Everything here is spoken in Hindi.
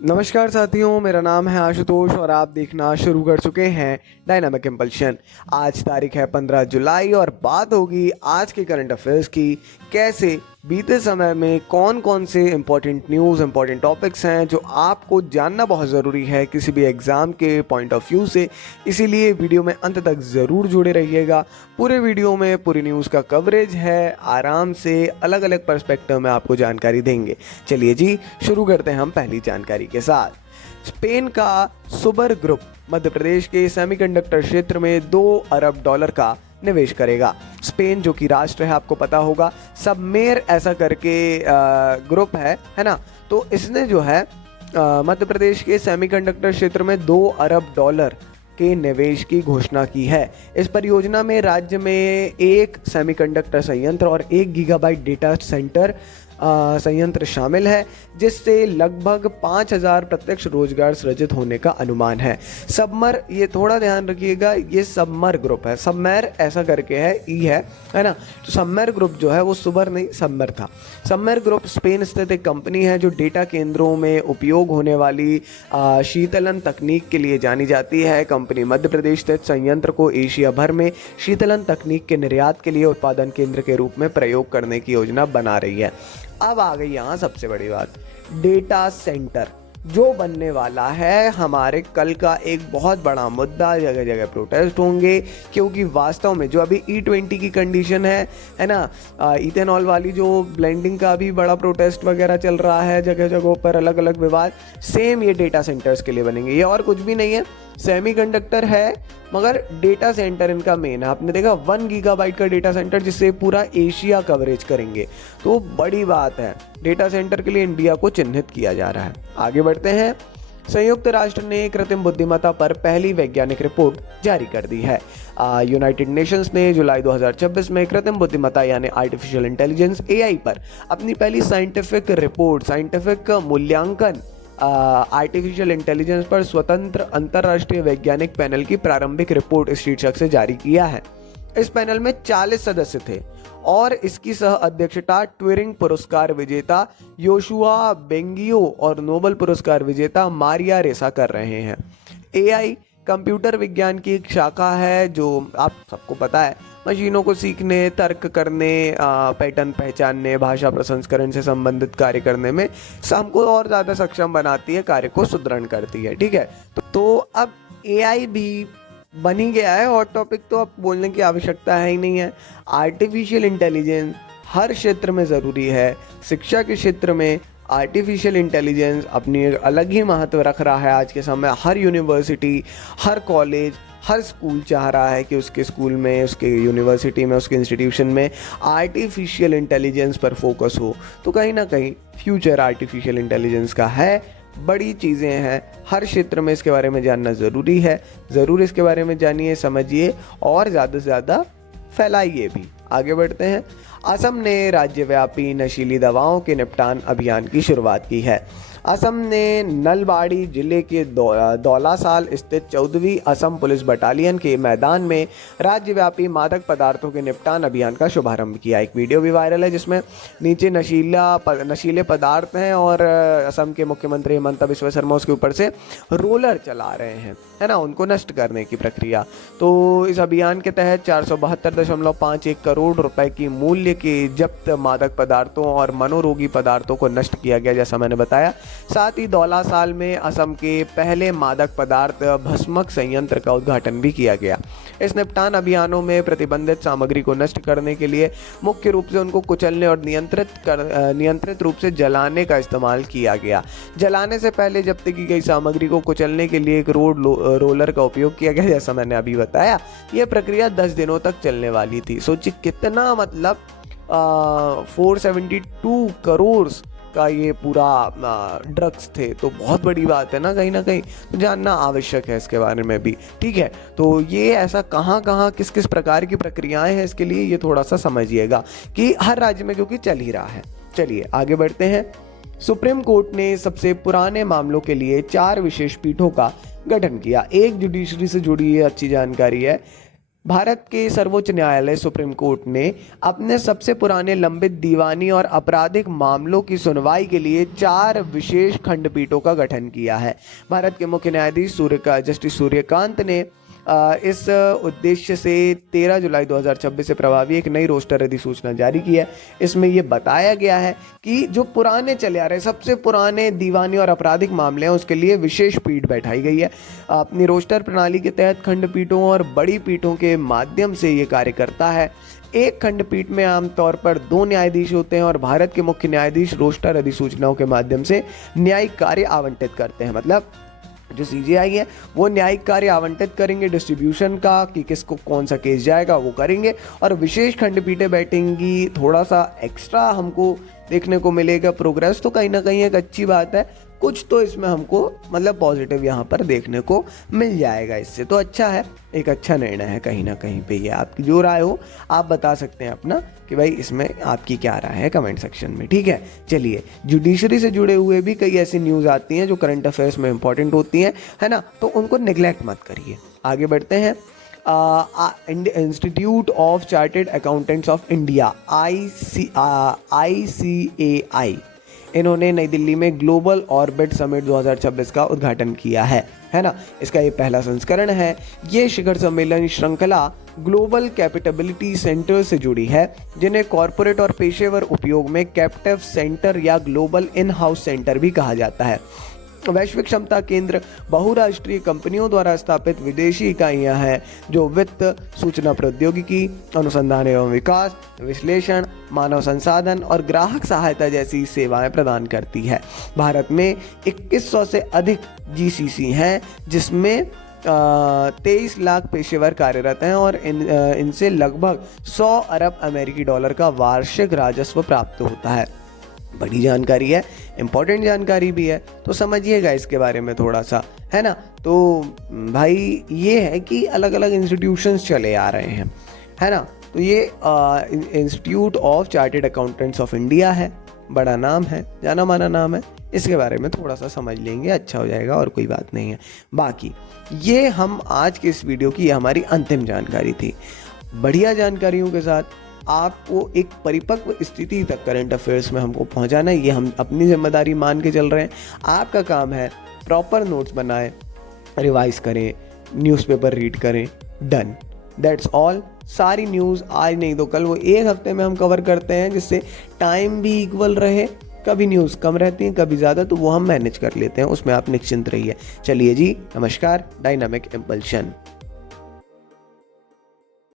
नमस्कार साथियों, मेरा नाम है आशुतोष और आप देखना शुरू कर चुके हैं डायनामिक इम्पल्शन। आज तारीख है 15 जुलाई और बात होगी आज के करंट अफेयर्स की। कैसे बीते समय में कौन कौन से इम्पोर्टेंट न्यूज़, इम्पोर्टेंट टॉपिक्स हैं जो आपको जानना बहुत ज़रूरी है किसी भी एग्ज़ाम के पॉइंट ऑफ व्यू से। इसीलिए वीडियो में अंत तक ज़रूर जुड़े रहिएगा। पूरे वीडियो में पूरी न्यूज़ का कवरेज है, आराम से अलग अलग पर्सपेक्टिव में आपको जानकारी देंगे। चलिए जी, शुरू करते हैं हम पहली जानकारी के साथ। स्पेन का सुबर ग्रुप मध्य प्रदेश के सेमीकंडक्टर क्षेत्र में $2 अरब का निवेश करेगा। स्पेन जो कि राष्ट्र है, आपको पता होगा, सबमेर ऐसा करके ग्रुप है ना। तो इसने जो है मध्य प्रदेश के सेमीकंडक्टर क्षेत्र में $2 अरब के निवेश की घोषणा की है। इस परियोजना में राज्य में एक सेमीकंडक्टर संयंत्र और 1 गीगाबाइट डेटा सेंटर संयंत्र शामिल है, जिससे लगभग 5,000 प्रत्यक्ष रोजगार सृजित होने का अनुमान है। सबमर, ये थोड़ा ध्यान रखिएगा, ये सबमर ग्रुप है, सबमेर ऐसा करके है ना। तो सबमेर ग्रुप जो है वो सुबर नहीं सबमर था। सबमेर ग्रुप स्पेन स्थित एक कंपनी है जो डेटा केंद्रों में उपयोग होने वाली शीतलन तकनीक के लिए जानी जाती है। कंपनी मध्य प्रदेश स्थित संयंत्र को एशिया भर में शीतलन तकनीक के निर्यात के लिए उत्पादन केंद्र के रूप में प्रयोग करने की योजना बना रही है। अब आ गई यहाँ सबसे बड़ी बात, डेटा सेंटर जो बनने वाला है। हमारे कल का एक बहुत बड़ा मुद्दा, जगह जगह प्रोटेस्ट होंगे, क्योंकि वास्तव में जो अभी E20 की कंडीशन है ना, इथेनॉल वाली जो ब्लेंडिंग का भी बड़ा प्रोटेस्ट वगैरह चल रहा है जगह जगहों पर, अलग अलग विवाद, सेम ये डेटा सेंटर्स के लिए बनेंगे। ये और कुछ भी नहीं है, सेमीकंडक्टर है मगर डेटा सेंटर इनका मेन है। आपने देखा 1 गीगाबाइट का डेटा सेंटर जिससे पूरा एशिया कवरेज करेंगे, तो बड़ी बात है। डेटा सेंटर के लिए इंडिया को चिन्हित किया जा रहा है। आगे बढ़ते हैं। संयुक्त राष्ट्र ने कृत्रिम बुद्धिमत्ता पर पहली वैज्ञानिक रिपोर्ट जारी कर दी है। यूनाइटेड नेशंस ने जुलाई 2026 में कृत्रिम बुद्धिमत्ता यानी आर्टिफिशियल इंटेलिजेंस AI पर अपनी पहली साइंटिफिक मूल्यांकन आर्टिफिशियल इंटेलिजेंस पर स्वतंत्र अंतर्राष्ट्रीय वैज्ञानिक पैनल की प्रारंभिक रिपोर्ट इस शीर्षक से जारी किया है। इस पैनल में 40 सदस्य थे और इसकी सह अध्यक्षता ट्यूरिंग पुरस्कार विजेता योशुआ बेंगियो और नोबेल पुरस्कार विजेता मारिया रेसा कर रहे हैं। AI कंप्यूटर विज्ञान की एक शाखा है जो आप सबको पता है, मशीनों को सीखने, तर्क करने, पैटर्न पहचानने, भाषा प्रसंस्करण से संबंधित कार्य करने में हमको और ज़्यादा सक्षम बनाती है, कार्य को सुदृढ़ करती है। ठीक है, तो अब AI भी बन ही गया है और टॉपिक तो अब बोलने की आवश्यकता है ही नहीं है। आर्टिफिशियल इंटेलिजेंस हर क्षेत्र में ज़रूरी है। शिक्षा के क्षेत्र में आर्टिफिशियल इंटेलिजेंस अपनी एक अलग ही महत्व रख रहा है आज के समय। हर यूनिवर्सिटी, हर कॉलेज, हर स्कूल चाह रहा है कि उसके स्कूल में, उसके यूनिवर्सिटी में, उसके इंस्टीट्यूशन में आर्टिफिशियल इंटेलिजेंस पर फोकस हो। तो कहीं ना कहीं फ्यूचर आर्टिफिशियल इंटेलिजेंस का है, बड़ी चीज़ें हैं, हर क्षेत्र में इसके बारे में जानना ज़रूरी है। ज़रूर इसके बारे में जानिए, समझिए और ज़्यादा से ज़्यादा फैलाइए भी। आगे बढ़ते हैं। असम ने राज्यव्यापी नशीली दवाओं के निपटान अभियान की शुरुआत की है। असम ने नलबाड़ी जिले के दौलासाल स्थित 14वीं असम पुलिस बटालियन के मैदान में राज्यव्यापी मादक पदार्थों के निपटान अभियान का शुभारंभ किया। एक वीडियो भी वायरल है जिसमें नीचे नशीले पदार्थ हैं और असम के मुख्यमंत्री हिमंता बिस्वा शर्मा उसके ऊपर से रोलर चला रहे हैं, है ना, उनको नष्ट करने की प्रक्रिया। तो इस अभियान के तहत 472.51 करोड़ रुपए की मूल्य के जब्त मादक पदार्थों और मनोरोगी पदार्थों को नष्ट किया गया, जैसा मैंने बताया। साथ ही दौलासाल में असम के पहले मादक पदार्थ भस्मक संयंत्र का उद्घाटन भी किया गया। इस निपटान अभियानों में प्रतिबंधित सामग्री को नष्ट करने के लिए मुख्य रूप से उनको कुचलने और नियंत्रित रूप से जलाने का इस्तेमाल किया गया। जलाने से पहले जब्त की गई सामग्री को कुचलने के लिए एक रोलर का उपयोग किया गया, जैसा मैंने अभी बताया। यह प्रक्रिया 10 दिनों तक चलने वाली थी। सोचिए कितना, मतलब 472 करोड़ का ये पूरा ड्रग्स थे, तो बहुत बड़ी बात है ना कहीं, तो जानना आवश्यक है इसके बारे में भी। ठीक है, तो ये ऐसा कहाँ किस किस प्रकार की प्रक्रियाएं हैं, इसके लिए ये थोड़ा सा समझिएगा कि हर राज्य में क्योंकि चल ही रहा है। चलिए आगे बढ़ते हैं। सुप्रीम कोर्ट ने सबसे पुराने मामलों के लिए 4 विशेष पीठों का गठन किया। एक जुडिशरी से जुड़ी ये अच्छी जानकारी है। भारत के सर्वोच्च न्यायालय सुप्रीम कोर्ट ने अपने सबसे पुराने लंबित दीवानी और आपराधिक मामलों की सुनवाई के लिए 4 विशेष खंडपीठों का गठन किया है। भारत के मुख्य न्यायाधीश जस्टिस सूर्यकांत ने इस उद्देश्य से 13 जुलाई 2026 से प्रभावी एक नई रोस्टर अधिसूचना जारी की है। इसमें यह बताया गया है कि जो पुराने चले आ रहे सबसे पुराने दीवानी और आपराधिक मामले हैं उसके लिए विशेष पीठ बैठाई गई है। अपनी रोस्टर प्रणाली के तहत खंडपीठों और बड़ी पीठों के माध्यम से ये कार्य करता है। एक खंडपीठ में आमतौर पर 2 न्यायाधीश होते हैं और भारत के मुख्य न्यायाधीश रोस्टर अधिसूचनाओं के माध्यम से न्यायिक कार्य आवंटित करते हैं। मतलब जो सीजेआई है वो न्यायिक कार्य आवंटित करेंगे, डिस्ट्रीब्यूशन का कि किसको कौन सा केस जाएगा वो करेंगे, और विशेष खंडपीठें बैठेंगी। थोड़ा सा एक्स्ट्रा हमको देखने को मिलेगा प्रोग्रेस, तो कहीं ना कहीं एक अच्छी बात है। कुछ तो इसमें हमको मतलब पॉजिटिव यहाँ पर देखने को मिल जाएगा इससे, तो अच्छा है, एक अच्छा निर्णय है कहीं ना कहीं पे। ये आपकी जो राय हो आप बता सकते हैं अपना कि भाई इसमें आपकी क्या राय है कमेंट सेक्शन में, ठीक है। चलिए, जुडिशरी से जुड़े हुए भी कई ऐसी न्यूज़ आती हैं जो करंट अफेयर्स में इंपॉर्टेंट होती हैं, है ना, तो उनको निगलेक्ट मत करिए। आगे बढ़ते हैं। Institute of chartered accountants of India ICAI, इन्होंने नई दिल्ली में ग्लोबल ऑर्बिट समिट 2026 का उद्घाटन किया है ना। इसका ये पहला संस्करण है। ये शिखर सम्मेलन श्रृंखला ग्लोबल कैपेबिलिटी सेंटर से जुड़ी है, जिन्हें कॉरपोरेट और पेशेवर उपयोग में कैप्टिव सेंटर या ग्लोबल इन हाउस सेंटर भी कहा जाता है। वैश्विक क्षमता केंद्र बहुराष्ट्रीय कंपनियों द्वारा स्थापित विदेशी इकाइयां हैं जो वित्त, सूचना प्रौद्योगिकी, अनुसंधान एवं विकास, विश्लेषण, मानव संसाधन और ग्राहक सहायता जैसी सेवाएं प्रदान करती है। भारत में 2100 से अधिक GCC हैं, जिसमें 23 लाख पेशेवर कार्यरत हैं और इनसे लगभग 100 अरब अमेरिकी डॉलर का वार्षिक राजस्व प्राप्त होता है। बड़ी जानकारी है, इंपॉर्टेंट जानकारी भी है, तो समझिएगा इसके बारे में थोड़ा सा, है ना। तो भाई ये है कि अलग अलग इंस्टीट्यूशंस चले आ रहे हैं, है ना। तो ये institute of chartered accountants of India है, बड़ा नाम है, जाना माना नाम है। इसके बारे में थोड़ा सा समझ लेंगे, अच्छा हो जाएगा और कोई बात नहीं है। बाकी ये हम आज के इस वीडियो की हमारी अंतिम जानकारी थी। बढ़िया जानकारियों के साथ आपको एक परिपक्व स्थिति तक करंट अफेयर्स में हमको पहुंचाना है, ये हम अपनी जिम्मेदारी मान के चल रहे हैं। आपका काम है प्रॉपर नोट्स बनाएं, रिवाइज करें, न्यूज़पेपर रीड करें, डन, दैट्स ऑल। सारी न्यूज़ आज नहीं तो कल, वो एक हफ्ते में हम कवर करते हैं, जिससे टाइम भी इक्वल रहे। कभी न्यूज़ कम रहती है, कभी ज़्यादा, तो वो हम मैनेज कर लेते हैं, उसमें आप निश्चिंत रहिए। चलिए जी, नमस्कार, डायनामिक इम्पल्शन।